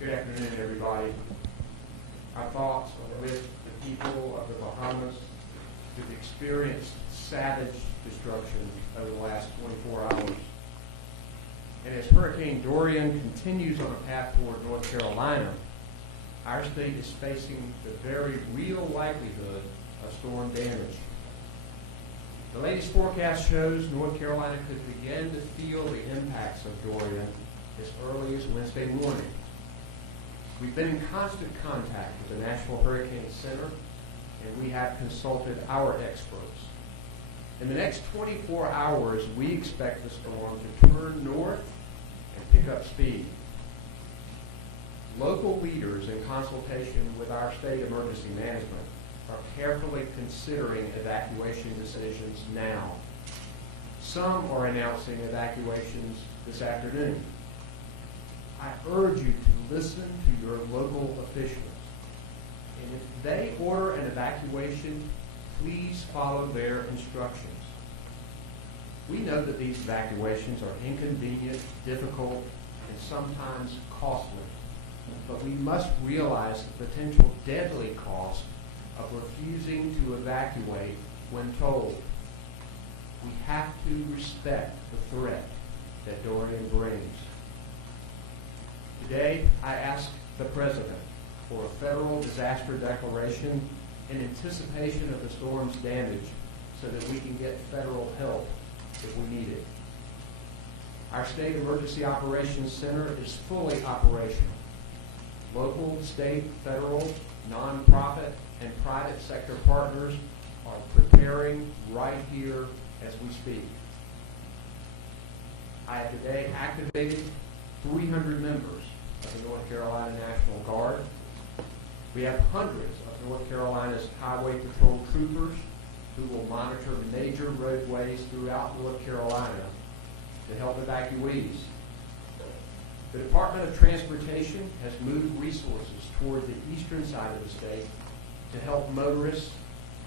Good afternoon, everybody. Our thoughts are with the people of the Bahamas who've experienced savage destruction over the last 24 hours. And as Hurricane Dorian continues on a path toward North Carolina, our state is facing the very real likelihood of storm damage. The latest forecast shows North Carolina could begin to feel the impacts of Dorian as early as Wednesday morning. We've been in constant contact with the National Hurricane Center, and we have consulted our experts. In the next 24 hours, we expect the storm to turn north and pick up speed. Local leaders, in consultation with our state emergency management, are carefully considering evacuation decisions now. Some are announcing evacuations this afternoon. I urge you to listen to your local officials. And if they order an evacuation, please follow their instructions. We know that these evacuations are inconvenient, difficult, and sometimes costly. But we must realize the potential deadly cost of refusing to evacuate when told. We have to respect the threat that Dorian brings. Today, I ask the President for a federal disaster declaration in anticipation of the storm's damage so that we can get federal help if we need it. Our State Emergency Operations Center is fully operational. Local, state, federal, nonprofit, and private sector partners are preparing right here as we speak. I have today activated 300 members of the North Carolina National Guard. We have hundreds of North Carolina's Highway Patrol troopers who will monitor major roadways throughout North Carolina to help evacuees. The Department of Transportation has moved resources toward the eastern side of the state to help motorists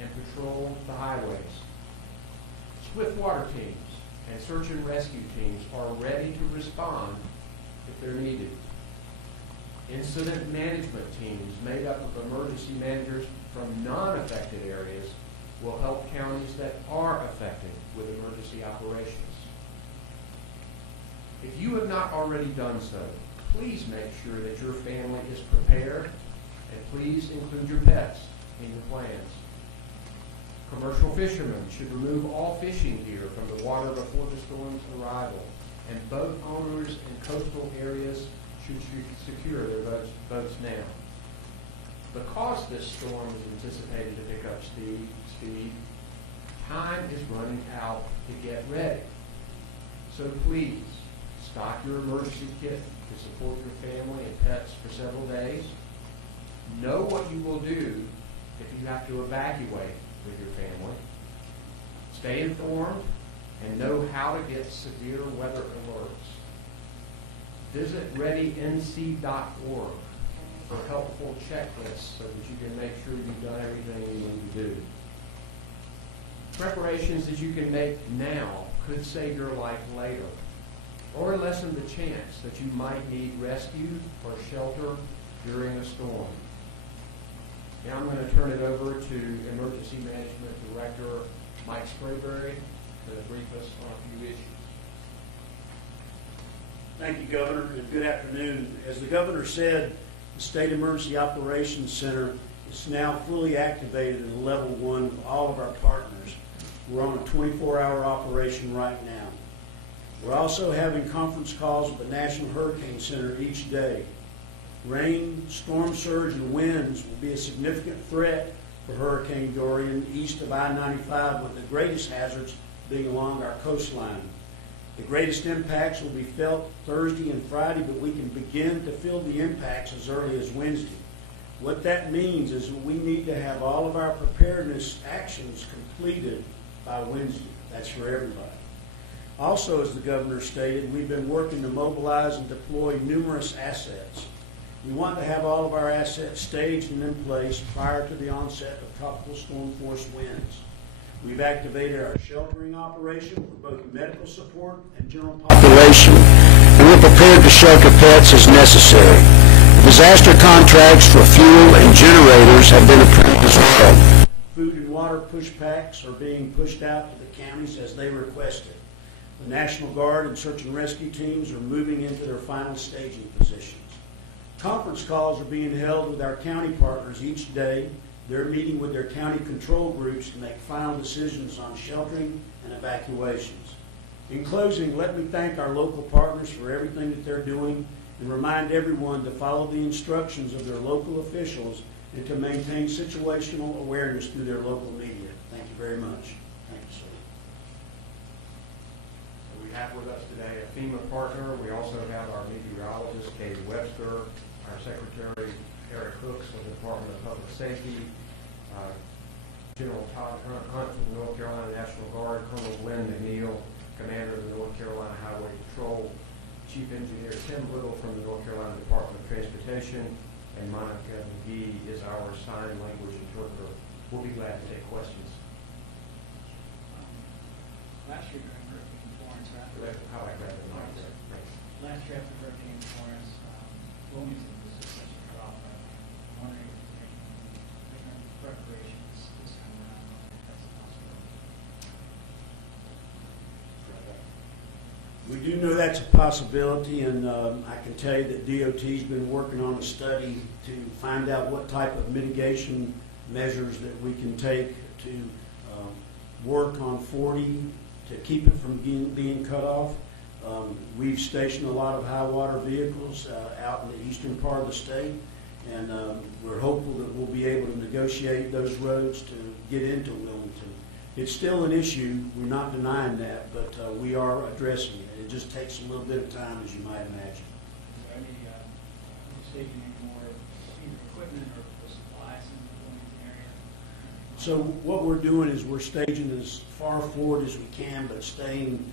and patrol the highways. Swift water teams and search and rescue teams are ready to respond if they're needed. Incident management teams made up of emergency managers from non-affected areas will help counties that are affected with emergency operations. If you have not already done so, please make sure that your family is prepared, and please include your pets in your plans. Commercial fishermen should remove all fishing gear from the water before the storm's arrival, and boat owners in coastal areas should secure their boats now. Because this storm is anticipated to pick up speed, time is running out to get ready. So please, stock your emergency kit to support your family and pets for several days. Know what you will do if you have to evacuate with your family. Stay informed and know how to get severe weather alerts. Visit readync.org for helpful checklists so that you can make sure you've done everything you need to do. Preparations that you can make now could save your life later, or lessen the chance that you might need rescue or shelter during a storm. Now I'm going to turn it over to Emergency Management Director Mike Sprayberry to brief us on a few issues. Thank you, Governor, and good afternoon. As the Governor said, the State Emergency Operations Center is now fully activated at level 1 with all of our partners. We're on a 24-hour operation right now. We're also having conference calls with the National Hurricane Center each day. Rain, storm surge, and winds will be a significant threat for Hurricane Dorian east of I-95, with the greatest hazards being along our coastline. The greatest impacts will be felt Thursday and Friday, but we can begin to feel the impacts as early as Wednesday. What that means is that we need to have all of our preparedness actions completed by Wednesday. That's for everybody. Also, as the Governor stated, we've been working to mobilize and deploy numerous assets. We want to have all of our assets staged and in place prior to the onset of tropical storm force winds. We've activated our sheltering operation for both medical support and general population, and we're prepared to shelter pets as necessary. Disaster contracts for fuel and generators have been approved as well. Food and water push packs are being pushed out to the counties as they requested. The National Guard and search and rescue teams are moving into their final staging positions. Conference calls are being held with our county partners each day. They're meeting with their county control groups to make final decisions on sheltering and evacuations. In closing, let me thank our local partners for everything that they're doing and remind everyone to follow the instructions of their local officials and to maintain situational awareness through their local media. Thank you very much. Thank you, sir. We have with us today a FEMA partner. We also have our meteorologist, Katie Webster, our secretary, Eric Hooks of the Department of Public Safety, General Todd Hunt from the North Carolina National Guard, Colonel Glenn McNeil, Commander of the North Carolina Highway Patrol, Chief Engineer Tim Little from the North Carolina Department of Transportation, and Monica McGee is our sign language interpreter. We'll be glad to take questions. Last year during Hurricane Florence, How I grab the mic there. Thanks. last year after Hurricane Florence, Wilmington was such a drop. I'm wondering if you're making preparations this time around, if that's a possibility. We do know that's a possibility, and I can tell you that DOT's been working on a study to find out what type of mitigation measures that we can take to work on 40 to keep it from being cut off. We've stationed a lot of high water vehicles out in the eastern part of the state, and we're hopeful that we'll be able to negotiate those roads to get into Wilmington. It's still an issue, we're not denying that, but we are addressing it. It just takes a little bit of time, as you might imagine. Is there any, are you taking any more either equipment or supplies in the Wilmington area? So what we're doing is we're staging as far forward as we can, but staying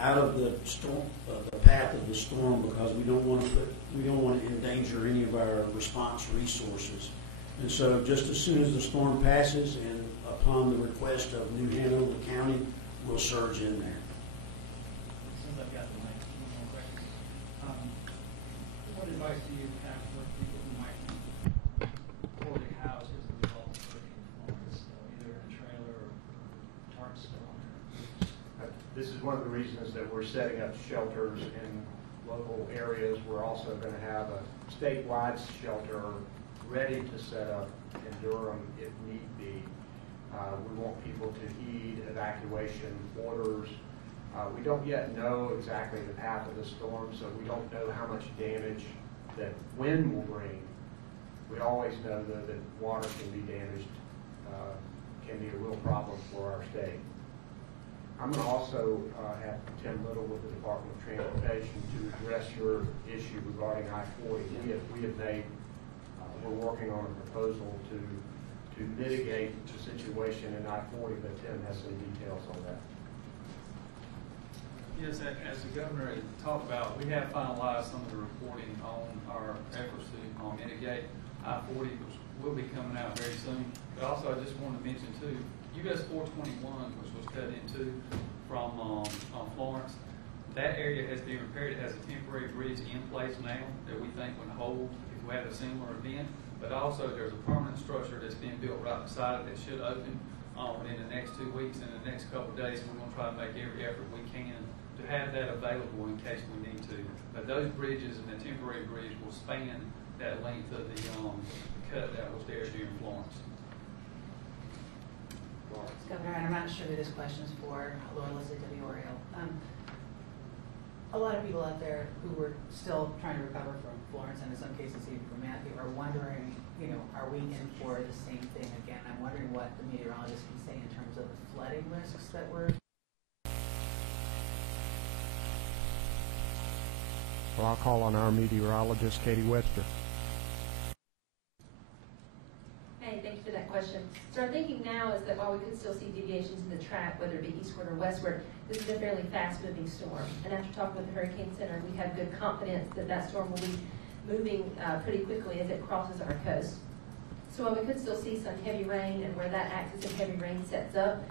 out of the storm, the path of the storm, because we don't want to endanger any of our response resources. And so just as soon as the storm passes and upon the request of New Hanover County, we'll surge in there. Since I've got the mic, one more question. What advice do you have for people who might be poorly housed as a result of Hurricane Florence, either in a trailer or tarp still? This is one of the reasons that we're setting up shelters in local areas. We're also going to have a statewide shelter ready to set up in Durham if need be. We want people to heed evacuation orders. We don't yet know exactly the path of the storm, so we don't know how much damage that wind will bring. We always know, though, that water can be damaged, can be a real problem for our state. I'm going to also have Tim Little with the Department of Transportation to address your issue regarding I-40. We're working on a proposal to mitigate the situation in I-40, but Tim has some details on that. Yes, as the governor had talked about, we have finalized some of the reporting on our efforts to mitigate I-40, which will be coming out very soon. But also, I just wanted to mention too, US 421, which was cut into from Florence, that area has been repaired. It has a temporary bridge in place now that we think would hold if we had a similar event. But also, there's a permanent structure that's being built right beside it that should open within the next 2 weeks and the next couple of days. And we're going to try to make every effort we can to have that available in case we need to. But those bridges and the temporary bridge will span that length of the cut that was there during Florence. Governor, and I'm not sure who this question is for, although Leslie W. Oriole. A lot of people out there who were still trying to recover from Florence, and in some cases even from Matthew, are wondering, are we in for the same thing again? I'm wondering what the meteorologists can say in terms of the flooding risks that we're... Well, I'll call on our meteorologist, Katie Webster. Hey, thank you for that question. So our thinking now is that while we could still see deviations in the track, whether it be eastward or westward, this is a fairly fast-moving storm. And after talking with the Hurricane Center, we have good confidence that that storm will be moving pretty quickly as it crosses our coast. So while we could still see some heavy rain, and where that axis of heavy rain sets up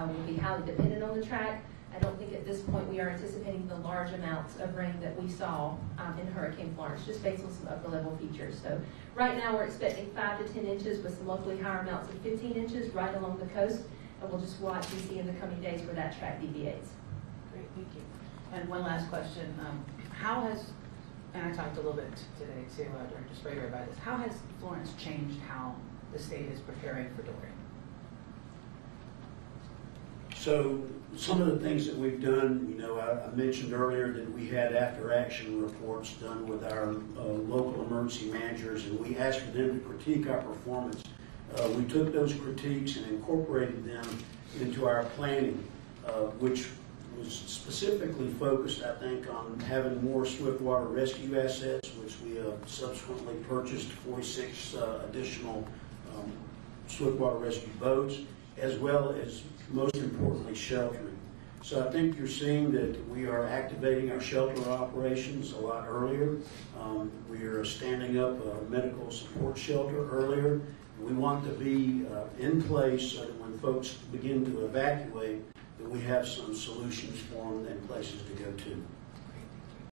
will be highly dependent on the track, I don't think at this point we are anticipating the large amounts of rain that we saw in Hurricane Florence, just based on some upper level features. So right now we're expecting 5 to 10 inches with some locally higher amounts of 15 inches right along the coast. And we'll just watch and see in the coming days where that track deviates. Great, thank you. And one last question. How has, and I talked a little bit today to Director Sprague about this, how has Florence changed how the state is preparing for Dorian? So some of the things that we've done, I mentioned earlier that we had after-action reports done with our local emergency managers, and we asked for them to critique our performance. We took those critiques and incorporated them into our planning, which was specifically focused, I think, on having more swiftwater rescue assets, which we subsequently purchased 46 additional swiftwater rescue boats, as well as, most importantly, sheltering. So I think you're seeing that we are activating our shelter operations a lot earlier. We are standing up a medical support shelter earlier. We want to be in place so that when folks begin to evacuate, that we have some solutions for them and places to go to.